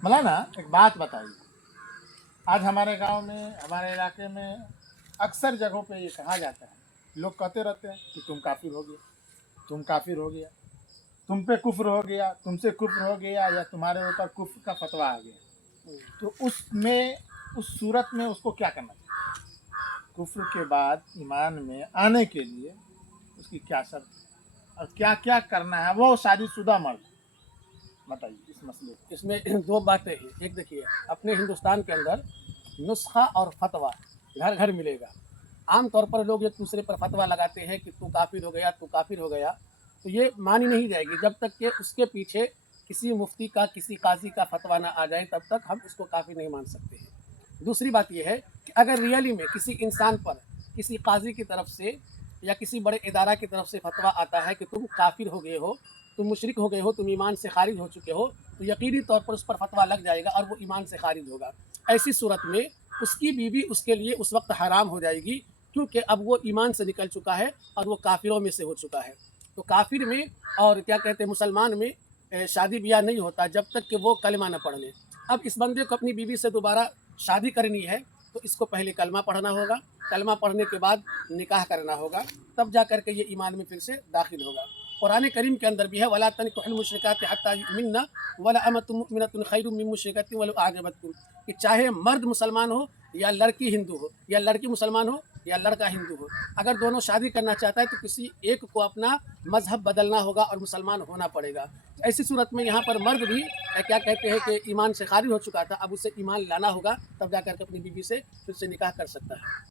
मौलाना एक बात बताइए। आज हमारे गांव में, हमारे इलाके में अक्सर जगहों पे ये कहा जाता है, लोग कहते रहते हैं कि तुम काफिर हो गया, तुम काफिर हो गया, तुम पे कुफ्र हो गया, तुमसे कुफ्र हो गया, या तुम्हारे ऊपर कुफ्र का फतवा आ गया। तो उसमें, उस सूरत में उसको क्या करना चाहिए? कुफ्र के बाद ईमान में आने के लिए उसकी क्या शर्त है और क्या क्या करना है? वो शादीशुदा मर्द, बताइए इस मसले को। इसमें दो बातें हैं। एक देखिए, अपने हिंदुस्तान के अंदर नुस्खा और फतवा घर घर मिलेगा। आम तौर पर लोग एक दूसरे पर फतवा लगाते हैं कि तू काफिर हो गया, तू काफिर हो गया। तो ये मानी नहीं जाएगी जब तक कि उसके पीछे किसी मुफ्ती का, किसी काजी का फतवा ना आ जाए, तब तक हम उसको काफिर नहीं मान सकते हैं। दूसरी बात यह है कि अगर रियली में किसी इंसान पर किसी काजी की तरफ से या किसी बड़े इदारा की तरफ से फतवा आता है कि तुम काफिर हो गए हो, तुम मुशरिक हो गए हो, तुम ईमान से खारिज हो चुके हो, तो यकीनी तौर पर उस पर फतवा लग जाएगा और वो ईमान से खारिज होगा। ऐसी सूरत में उसकी बीवी उसके लिए उस वक्त हराम हो जाएगी, क्योंकि अब वो ईमान से निकल चुका है और वो काफिरों में से हो चुका है। तो काफिर में और क्या कहते हैं मुसलमान में शादी ब्याह नहीं होता जब तक कि वो कलमा न पढ़ ले। अब इस बंदे को अपनी बीवी से दोबारा शादी करनी है तो इसको पहले कलमा पढ़ना होगा, कलमा पढ़ने के बाद निकाह करना होगा, तब जा कर के ये ईमान में फिर से दाखिल होगा। कुरान करीम के अंदर भी है, वला तनकिहुल मुशरिकाति हत्ता युमिन्ना वला अमतुम मुमिनतुन खैरुम मिन मुशरिकतिन वलौ अअजबतकुम, कि चाहे मर्द मुसलमान हो या लड़की हिंदू हो, या लड़की मुसलमान हो या लड़का हिंदू हो, अगर दोनों शादी करना चाहता है तो किसी एक को अपना मजहब बदलना होगा और मुसलमान होना पड़ेगा। तो ऐसी सूरत में यहाँ पर मर्द भी क्या कहते हैं कि ईमान से खारिज हो चुका था, अब उसे ईमान लाना होगा, तब जा कर के अपनी बीवी से फिर से निकाह कर सकता है।